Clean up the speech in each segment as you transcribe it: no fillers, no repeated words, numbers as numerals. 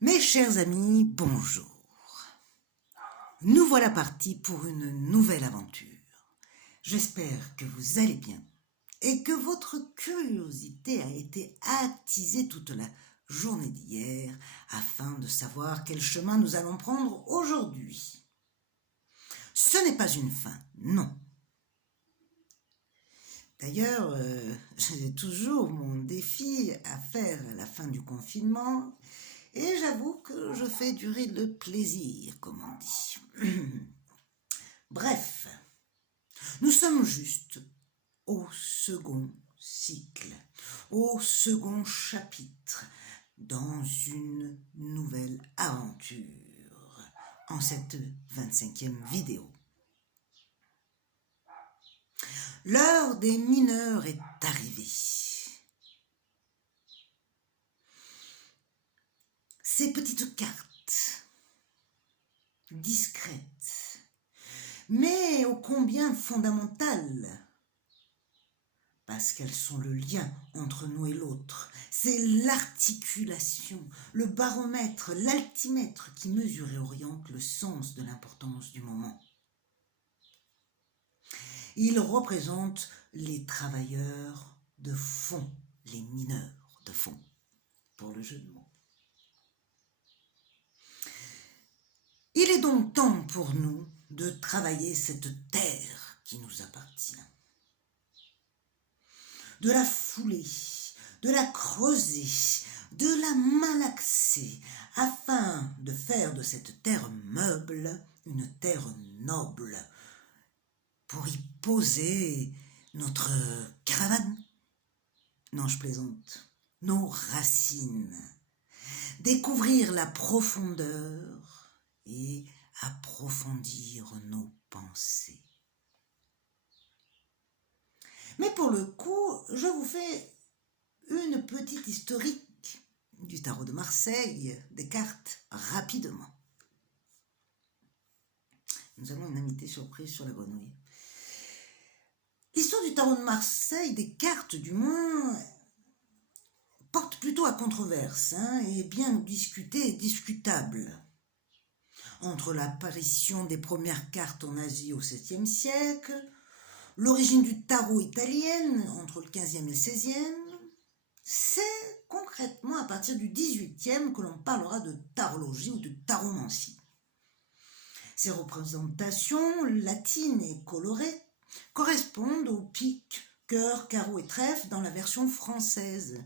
Mes chers amis, bonjour. Nous voilà partis pour une nouvelle aventure. J'espère que vous allez bien et que votre curiosité a été attisée toute la journée d'hier afin de savoir quel chemin nous allons prendre aujourd'hui. Ce n'est pas une fin, non. D'ailleurs, j'ai toujours mon défi à faire à la fin du confinement. Et j'avoue que je fais durer le plaisir, comme on dit. Bref, nous sommes juste au second cycle, au second chapitre, dans une nouvelle aventure, en cette 25e vidéo. L'heure des mineurs est arrivée. Ces petites cartes, discrètes, mais ô combien fondamentales, parce qu'elles sont le lien entre nous et l'autre. C'est l'articulation, le baromètre, l'altimètre qui mesure et oriente le sens de l'importance du moment. Ils représentent les travailleurs de fond, les mineurs de fond, pour le jeu de mots. Il est donc temps pour nous de travailler cette terre qui nous appartient, de la fouler, de la creuser, de la malaxer, afin de faire de cette terre meuble une terre noble, pour y poser notre caravane. Non, je plaisante. Nos racines. Découvrir la profondeur et approfondir nos pensées. Mais pour le coup, je vous fais une petite historique du tarot de Marseille, des cartes, rapidement. Nous avons une invitée surprise sur la grenouille. L'histoire du tarot de Marseille, des cartes du moins, porte plutôt à controverse, et est bien discutée et discutable. Entre l'apparition des premières cartes en Asie au XVIIe siècle, l'origine du tarot italienne entre le XVe et le XVIe, c'est concrètement à partir du XVIIIe que l'on parlera de tarologie ou de taromancie. Ces représentations latines et colorées correspondent aux piques, cœurs, carreaux et trèfles dans la version française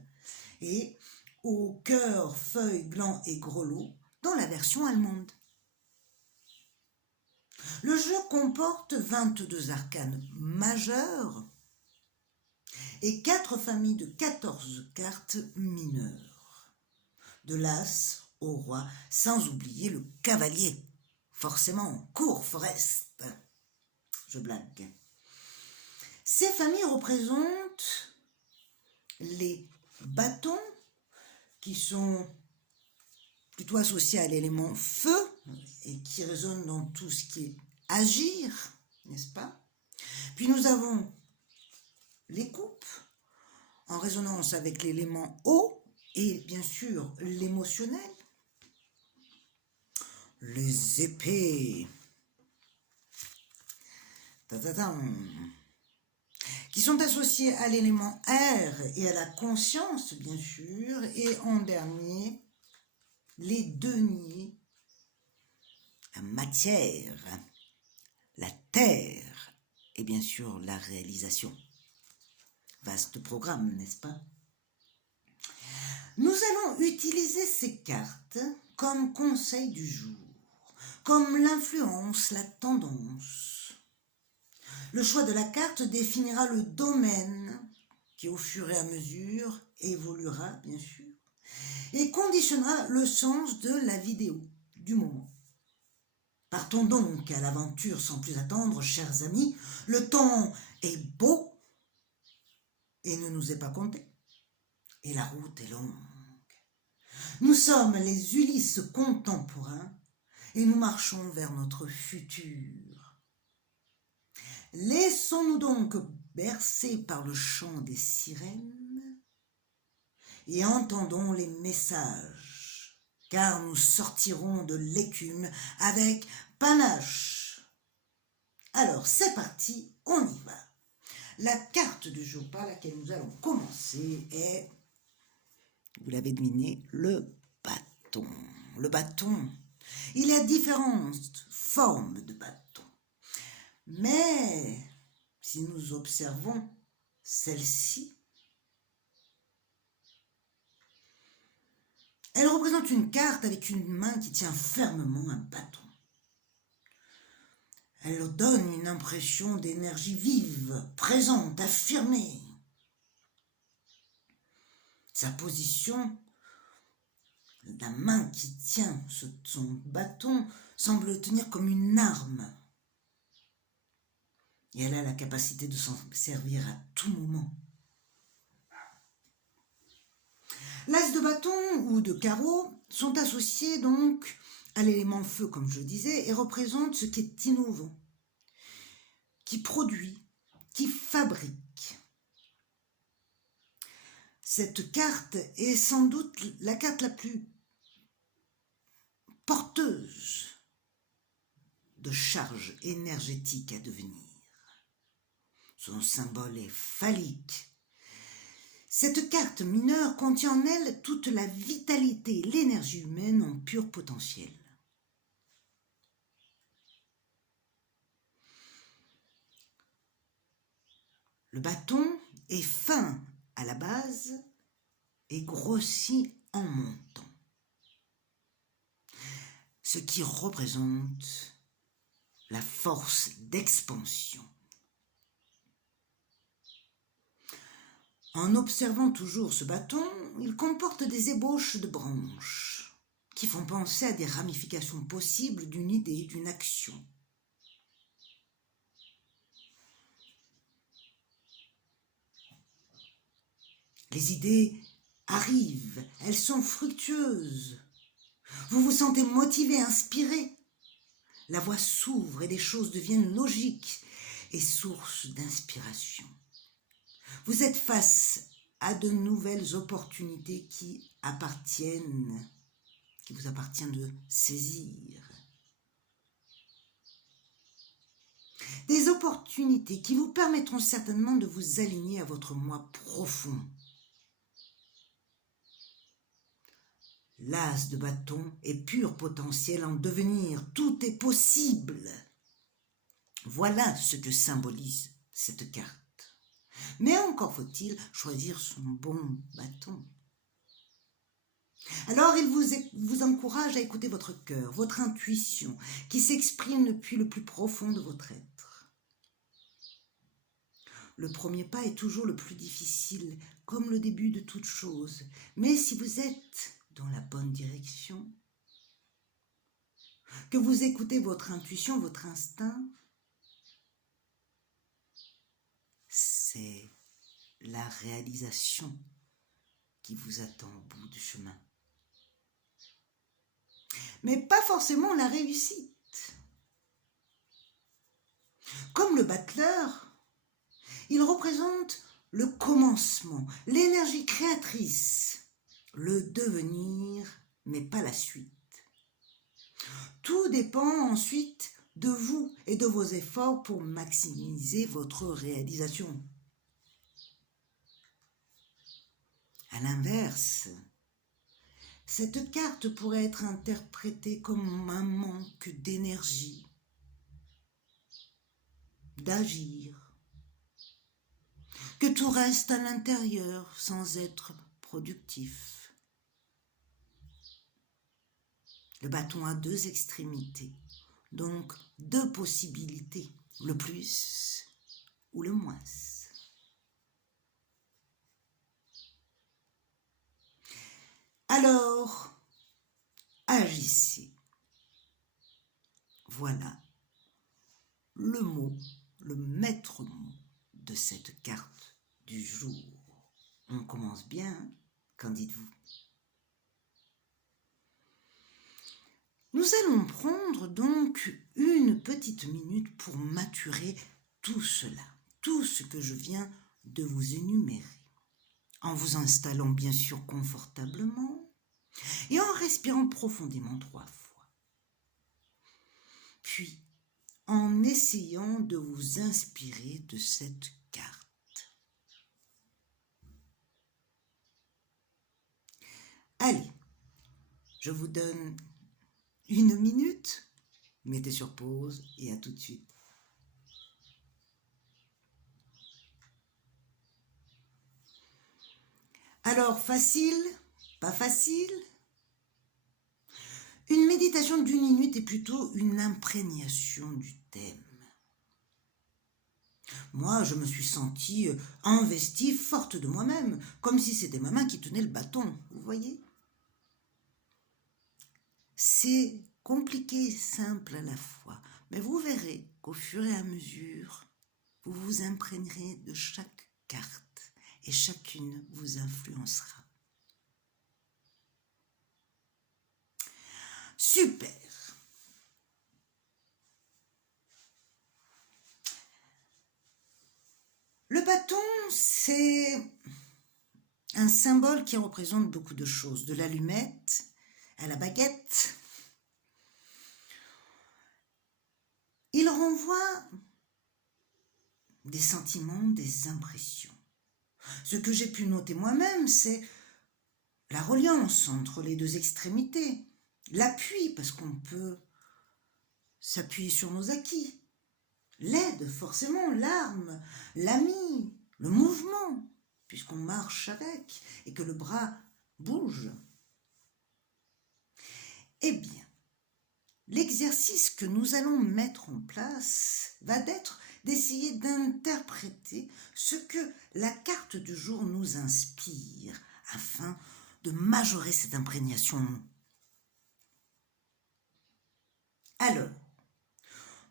et aux cœurs, feuilles, glands et grelots dans la version allemande. Le jeu comporte 22 arcanes majeures et 4 familles de 14 cartes mineures, de l'as au roi, sans oublier le cavalier, forcément court Forest. Je blague. Ces familles représentent les bâtons qui sont plutôt associés à l'élément feu et qui résonnent dans tout ce qui est agir, n'est-ce pas? Puis nous avons les coupes en résonance avec l'élément eau et bien sûr l'émotionnel. Les épées qui sont associées à l'élément air et à la conscience, bien sûr, et en dernier, les deniers, la matière, la terre et bien sûr la réalisation. Vaste programme, n'est-ce pas? Nous allons utiliser ces cartes comme conseil du jour, comme l'influence, la tendance. Le choix de la carte définira le domaine qui, au fur et à mesure, évoluera, bien sûr, et conditionnera le sens de la vidéo du moment. Partons donc à l'aventure sans plus attendre, chers amis. Le temps est beau et ne nous est pas compté. Et la route est longue. Nous sommes les Ulysses contemporains et nous marchons vers notre futur. Laissons-nous donc bercer par le chant des sirènes et entendons les messages car nous sortirons de l'écume avec panache. Alors, c'est parti, on y va. La carte du jour par laquelle nous allons commencer est, vous l'avez deviné, le bâton. Le bâton, il y a différentes formes de bâton. Mais, si nous observons celle-ci, elle représente une carte avec une main qui tient fermement un bâton. Elle donne une impression d'énergie vive, présente, affirmée. Sa position, la main qui tient son bâton, semble le tenir comme une arme. Et elle a la capacité de s'en servir à tout moment. L'as de bâton ou de carreau sont associés donc à l'élément feu, comme je disais, et représentent ce qui est innovant, qui produit, qui fabrique. Cette carte est sans doute la carte la plus porteuse de charge énergétique à devenir. Son symbole est phallique. Cette carte mineure contient en elle toute la vitalité et l'énergie humaine en pur potentiel. Le bâton est fin à la base et grossit en montant, ce qui représente la force d'expansion. En observant toujours ce bâton, il comporte des ébauches de branches qui font penser à des ramifications possibles d'une idée, d'une action. Les idées arrivent, elles sont fructueuses. Vous vous sentez motivé, inspiré. La voie s'ouvre et les choses deviennent logiques et source d'inspiration. Vous êtes face à de nouvelles opportunités qui vous appartient de saisir. Des opportunités qui vous permettront certainement de vous aligner à votre moi profond. L'as de bâton est pur potentiel en devenir, tout est possible. Voilà ce que symbolise cette carte. Mais encore faut-il choisir son bon bâton. Alors il vous encourage à écouter votre cœur, votre intuition, qui s'exprime depuis le plus profond de votre être. Le premier pas est toujours le plus difficile, comme le début de toute chose. Mais si vous êtes dans la bonne direction, que vous écoutez votre intuition, votre instinct, c'est la réalisation qui vous attend au bout du chemin. Mais pas forcément la réussite. Comme le battleur, il représente le commencement, l'énergie créatrice, le devenir, mais pas la suite. Tout dépend ensuite de vous et de vos efforts pour maximiser votre réalisation. À l'inverse, cette carte pourrait être interprétée comme un manque d'énergie, d'agir, que tout reste à l'intérieur sans être productif. Le bâton a deux extrémités, donc deux possibilités, le plus ou le moins. Alors, agissez. Voilà le mot, le maître mot de cette carte du jour. On commence bien, qu'en dites-vous ? Nous allons prendre donc une petite minute pour maturer tout cela, tout ce que je viens de vous énumérer, en vous installant bien sûr confortablement et en respirant profondément 3 fois. Puis, en essayant de vous inspirer de cette carte. Allez, je vous donne 1 minute, mettez sur pause et à tout de suite. Alors, facile? Pas facile? Une méditation d'1 minute est plutôt une imprégnation du thème. Moi, je me suis sentie investie, forte de moi-même, comme si c'était ma main qui tenait le bâton, vous voyez? C'est compliqué et simple à la fois, mais vous verrez qu'au fur et à mesure, vous vous imprégnerez de chaque carte et chacune vous influencera. Super! Le bâton, c'est un symbole qui représente beaucoup de choses, de l'allumette à la baguette. Il renvoie des sentiments, des impressions. Ce que j'ai pu noter moi-même, c'est la reliance entre les 2 extrémités, l'appui, parce qu'on peut s'appuyer sur nos acquis, l'aide, forcément, l'arme, l'ami, le mouvement, puisqu'on marche avec et que le bras bouge. Eh bien, l'exercice que nous allons mettre en place va être d'essayer d'interpréter ce que la carte du jour nous inspire afin de majorer cette imprégnation. Alors,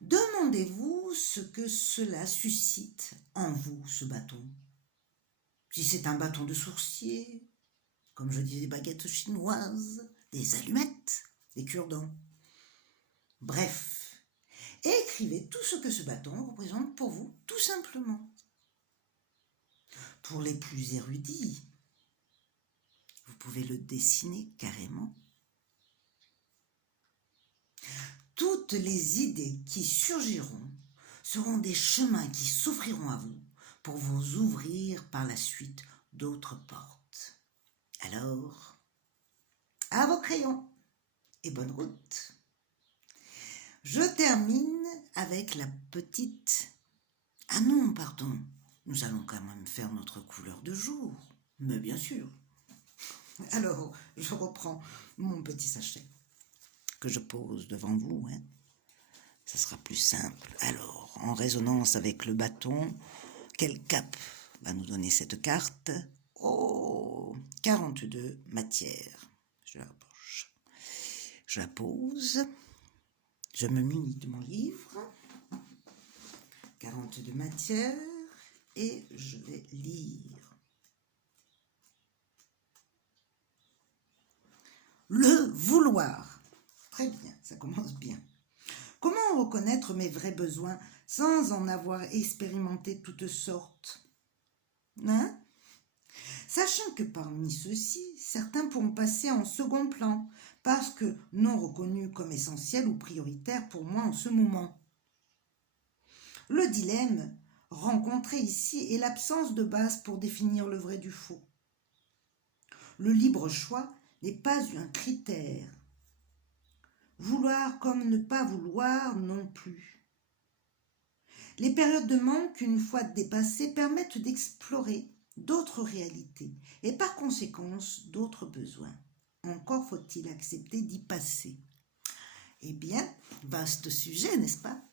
demandez-vous ce que cela suscite en vous, ce bâton. Si c'est un bâton de sourcier, comme je dis, des baguettes chinoises, des allumettes, des cure-dents. Bref, écrivez tout ce que ce bâton représente pour vous, tout simplement. Pour les plus érudits, vous pouvez le dessiner carrément. Toutes les idées qui surgiront seront des chemins qui s'offriront à vous pour vous ouvrir par la suite d'autres portes. Alors, à vos crayons et bonne route. Je termine avec la petite... Ah non, pardon, nous allons quand même faire notre couleur de jour, mais bien sûr. Alors, je reprends mon petit sachet que je pose devant vous, hein. Ça sera plus simple. Alors, en résonance avec le bâton, quel cap va nous donner cette carte? Oh, 42 matières. Je l'approche. Je la pose. Je me munis de mon livre. 42 matières. Et je vais lire. Le vouloir. Très bien, ça commence bien. Comment reconnaître mes vrais besoins sans en avoir expérimenté toutes sortes? Hein? Sachant que parmi ceux-ci, certains pourront passer en second plan, parce que non reconnus comme essentiels ou prioritaires pour moi en ce moment. Le dilemme rencontré ici est l'absence de base pour définir le vrai du faux. Le libre choix n'est pas un critère. Vouloir comme ne pas vouloir non plus. Les périodes de manque, une fois dépassées, permettent d'explorer d'autres réalités et par conséquent d'autres besoins. Encore faut-il accepter d'y passer. Eh bien, vaste sujet, n'est-ce pas?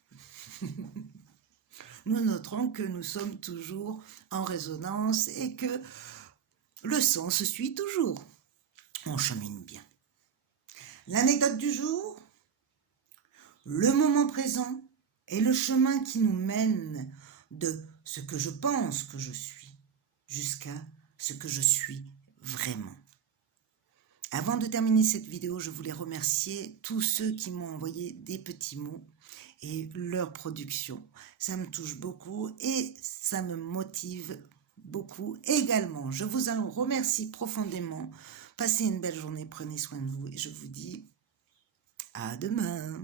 Nous noterons que nous sommes toujours en résonance et que le son se suit toujours. On chemine bien. L'anecdote du jour, le moment présent est le chemin qui nous mène de ce que je pense que je suis jusqu'à ce que je suis vraiment. Avant de terminer cette vidéo, je voulais remercier tous ceux qui m'ont envoyé des petits mots et leur production. Ça me touche beaucoup et ça me motive beaucoup également. Je vous en remercie profondément Passez une belle journée, prenez soin de vous et je vous dis à demain.